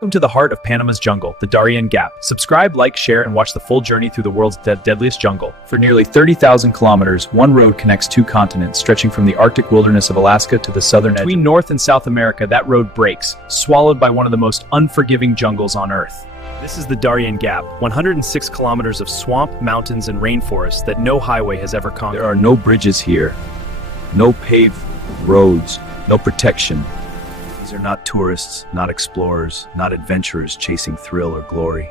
Welcome to the heart of Panama's jungle, the Darién Gap. Subscribe, like, share, and watch the full journey through the world's deadliest jungle. For nearly 30,000 kilometers, one road connects two continents, stretching from the Arctic wilderness of Alaska to the southern edge. Between North and South America, that road breaks, swallowed by one of the most unforgiving jungles on Earth. This is the Darién Gap, 106 kilometers of swamp, mountains, and rainforest that no highway has ever conquered. There are no bridges here, no paved roads, no protection. These are not tourists, not explorers, not adventurers chasing thrill or glory.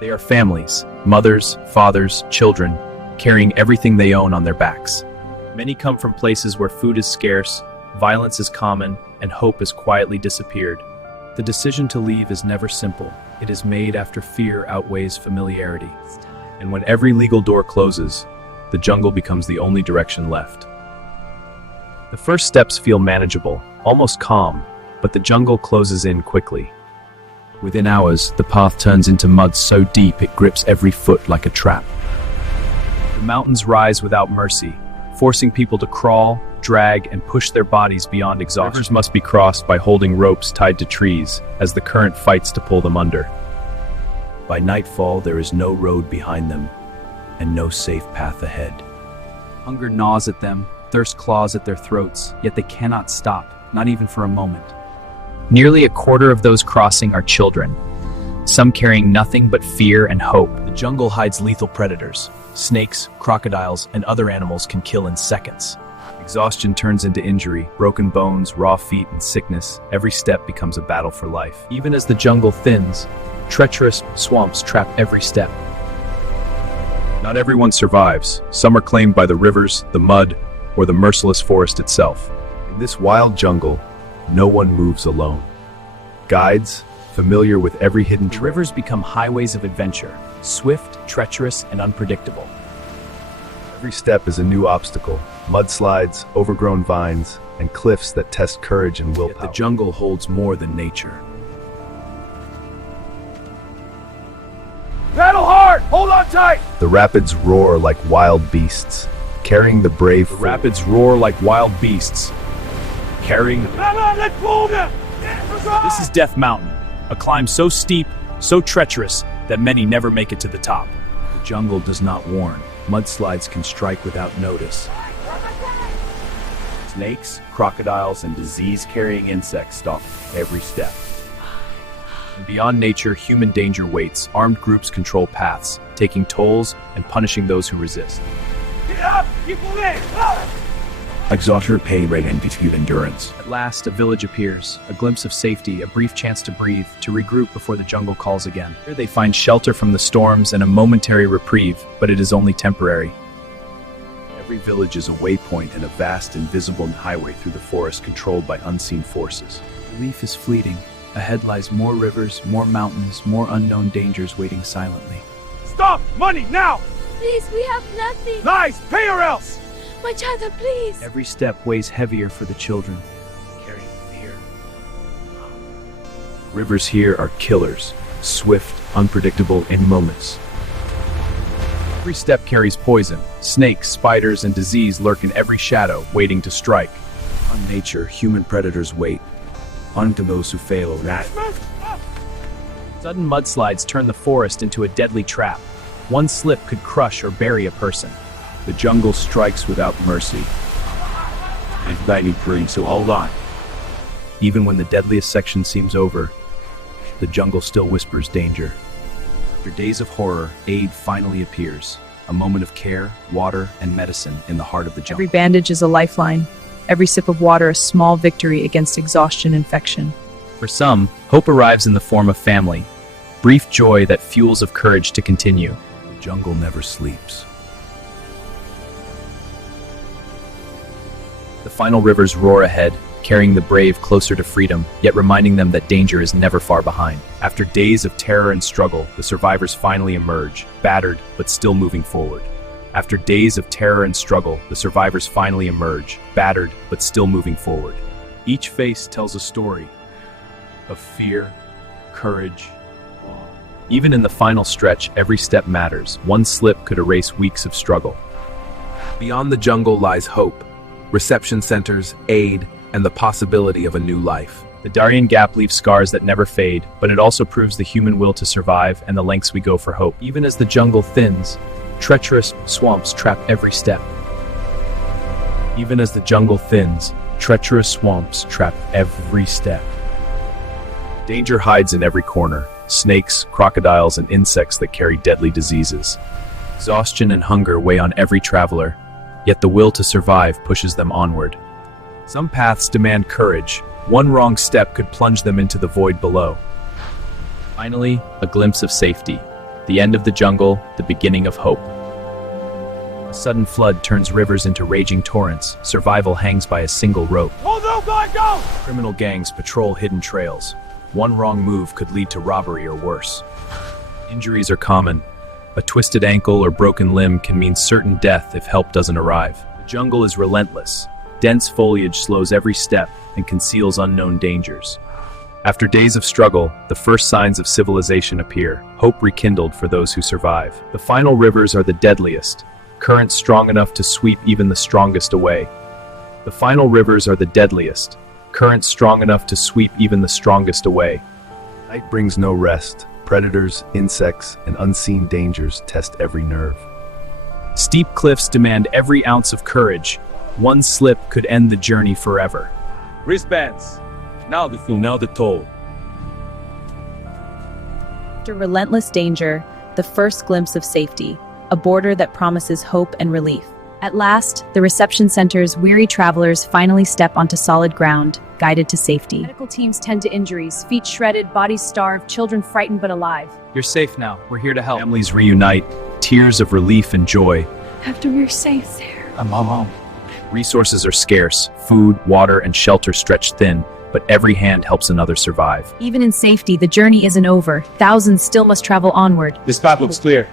They are families, mothers, fathers, children, carrying everything they own on their backs. Many come from places where food is scarce, violence is common, and hope has quietly disappeared. The decision to leave is never simple. It is made after fear outweighs familiarity. And when every legal door closes, the jungle becomes the only direction left. The first steps feel manageable, almost calm, but the jungle closes in quickly. Within hours, the path turns into mud so deep it grips every foot like a trap. The mountains rise without mercy, forcing people to crawl, drag, and push their bodies beyond exhaustion. Rivers must be crossed by holding ropes tied to trees as the current fights to pull them under. By nightfall, there is no road behind them and no safe path ahead. Hunger gnaws at them, thirst claws at their throats, yet they cannot stop, not even for a moment. Nearly a quarter of those crossing are children, some carrying nothing but fear and hope. The jungle hides lethal predators. Snakes, crocodiles, and other animals can kill in seconds. Exhaustion turns into injury, broken bones, raw feet, and sickness. Every step becomes a battle for life. Even as the jungle thins, treacherous swamps trap every step. Not everyone survives. Some are claimed by the rivers, the mud, or the merciless forest itself. In this wild jungle, no one moves alone. Guides, familiar with every hidden trail. Rivers become highways of adventure, swift, treacherous, and unpredictable. Every step is a new obstacle, mudslides, overgrown vines, and cliffs that test courage and willpower. Yet the jungle holds more than nature. Paddle hard! Hold on tight! The rapids roar like wild beasts, carrying the brave forward. Rapids roar like wild beasts, carrying This is Death Mountain, a climb so steep, so treacherous, that many never make it to the top. The jungle does not warn. Mudslides can strike without notice. Snakes, crocodiles, and disease-carrying insects stalk every step. And beyond nature, human danger waits. Armed groups control paths, taking tolls and punishing those who resist. Get up! Keep moving! Exhaustion, pain, rate, and dispute endurance. At last, a village appears, a glimpse of safety, a brief chance to breathe, to regroup before the jungle calls again. Here they find shelter from the storms and a momentary reprieve, but it is only temporary. Every village is a waypoint and a vast, invisible highway through the forest controlled by unseen forces. Relief is fleeting. Ahead lies more rivers, more mountains, more unknown dangers waiting silently. Stop! Money, now! Please, we have nothing. Lies! Pay or else! My child, please. Every step weighs heavier for the children, carrying fear. Rivers here are killers, swift, unpredictable in moments. Every step carries poison. Snakes, spiders, and disease lurk in every shadow, waiting to strike. On nature, human predators wait. Unto those who fail, rat. Sudden mudslides turn the forest into a deadly trap. One slip could crush or bury a person. The jungle strikes without mercy. Anxiety brings, so hold on. Even when the deadliest section seems over, the jungle still whispers danger. After days of horror, aid finally appears. A moment of care, water, and medicine in the heart of the jungle. Every bandage is a lifeline. Every sip of water a small victory against exhaustion infection. For some, hope arrives in the form of family. Brief joy that fuels of courage to continue. The jungle never sleeps. The final rivers roar ahead, carrying the brave closer to freedom, yet reminding them that danger is never far behind. After days of terror and struggle, the survivors finally emerge, battered but still moving forward. After days of terror and struggle, the survivors finally emerge, battered but still moving forward. Each face tells a story of fear, courage. Even in the final stretch, every step matters. One slip could erase weeks of struggle. Beyond the jungle lies hope, reception centers, aid, and the possibility of a new life. The Darién Gap leaves scars that never fade, but it also proves the human will to survive and the lengths we go for hope. Even as the jungle thins, treacherous swamps trap every step. Even as the jungle thins, treacherous swamps trap every step. Danger hides in every corner. Snakes, crocodiles, and insects that carry deadly diseases. Exhaustion and hunger weigh on every traveler, yet the will to survive pushes them onward. Some paths demand courage. One wrong step could plunge them into the void below. Finally, a glimpse of safety. The end of the jungle, the beginning of hope. A sudden flood turns rivers into raging torrents. Survival hangs by a single rope. Hold on, go! Criminal gangs patrol hidden trails. One wrong move could lead to robbery or worse. Injuries are common. A twisted ankle or broken limb can mean certain death if help doesn't arrive. The jungle is relentless. Dense foliage slows every step and conceals unknown dangers. After days of struggle, the first signs of civilization appear, hope rekindled for those who survive. The final rivers are the deadliest, currents strong enough to sweep even the strongest away. The final rivers are the deadliest, currents strong enough to sweep even the strongest away. Night brings no rest. Predators, insects, and unseen dangers test every nerve. Steep cliffs demand every ounce of courage. One slip could end the journey forever. Wristbands. Now the toll. After relentless danger, the first glimpse of safety, a border that promises hope and relief. At last, the reception center's weary travelers finally step onto solid ground, guided to safety. Medical teams tend to injuries, feet shredded, bodies starved, children frightened but alive. You're safe now. We're here to help. Families reunite, tears of relief and joy. After we're safe there. I'm home. Resources are scarce. Food, water, and shelter stretch thin, but every hand helps another survive. Even in safety, the journey isn't over. Thousands still must travel onward. This path looks clear.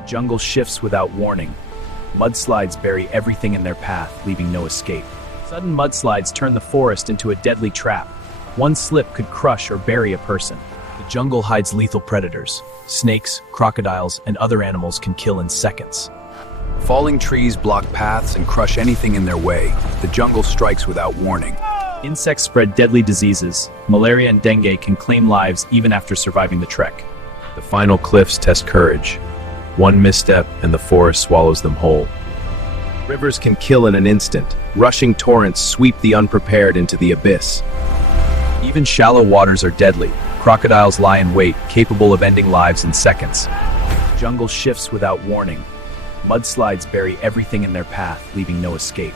The jungle shifts without warning. Mudslides bury everything in their path, leaving no escape. Sudden mudslides turn the forest into a deadly trap. One slip could crush or bury a person. The jungle hides lethal predators. Snakes, crocodiles, and other animals can kill in seconds. Falling trees block paths and crush anything in their way. The jungle strikes without warning. Insects spread deadly diseases. Malaria and dengue can claim lives even after surviving the trek. The final cliffs test courage. One misstep and the forest swallows them whole. Rivers can kill in an instant. Rushing torrents sweep the unprepared into the abyss. Even shallow waters are deadly. Crocodiles lie in wait, capable of ending lives in seconds. Jungle shifts without warning. Mudslides bury everything in their path, leaving no escape.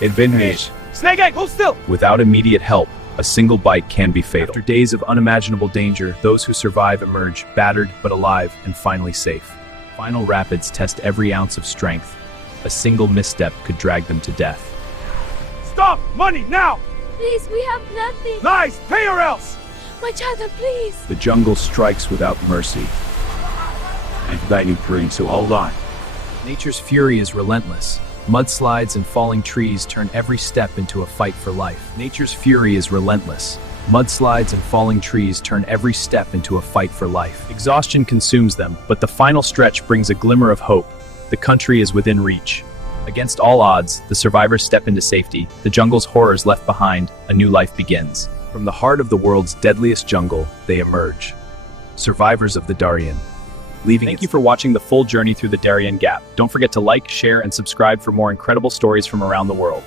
Advantage. Snake egg, hold still! Without immediate help, a single bite can be fatal. After days of unimaginable danger, those who survive emerge, battered but alive, and finally safe. Final rapids test every ounce of strength. A single misstep could drag them to death. Stop! Money, now! Please, we have nothing. Lies, pay or else! My child, please. The jungle strikes without mercy. And that you bring, so hold on. Nature's fury is relentless. Mudslides and falling trees turn every step into a fight for life. Nature's fury is relentless. Mudslides and falling trees turn every step into a fight for life. Exhaustion consumes them, but the final stretch brings a glimmer of hope. The country is within reach. Against all odds, the survivors step into safety. The jungle's horrors left behind, a new life begins. From the heart of the world's deadliest jungle, they emerge. Survivors of the Darién. Thank you for watching the full journey through the Darién Gap. Don't forget to like, share, and subscribe for more incredible stories from around the world.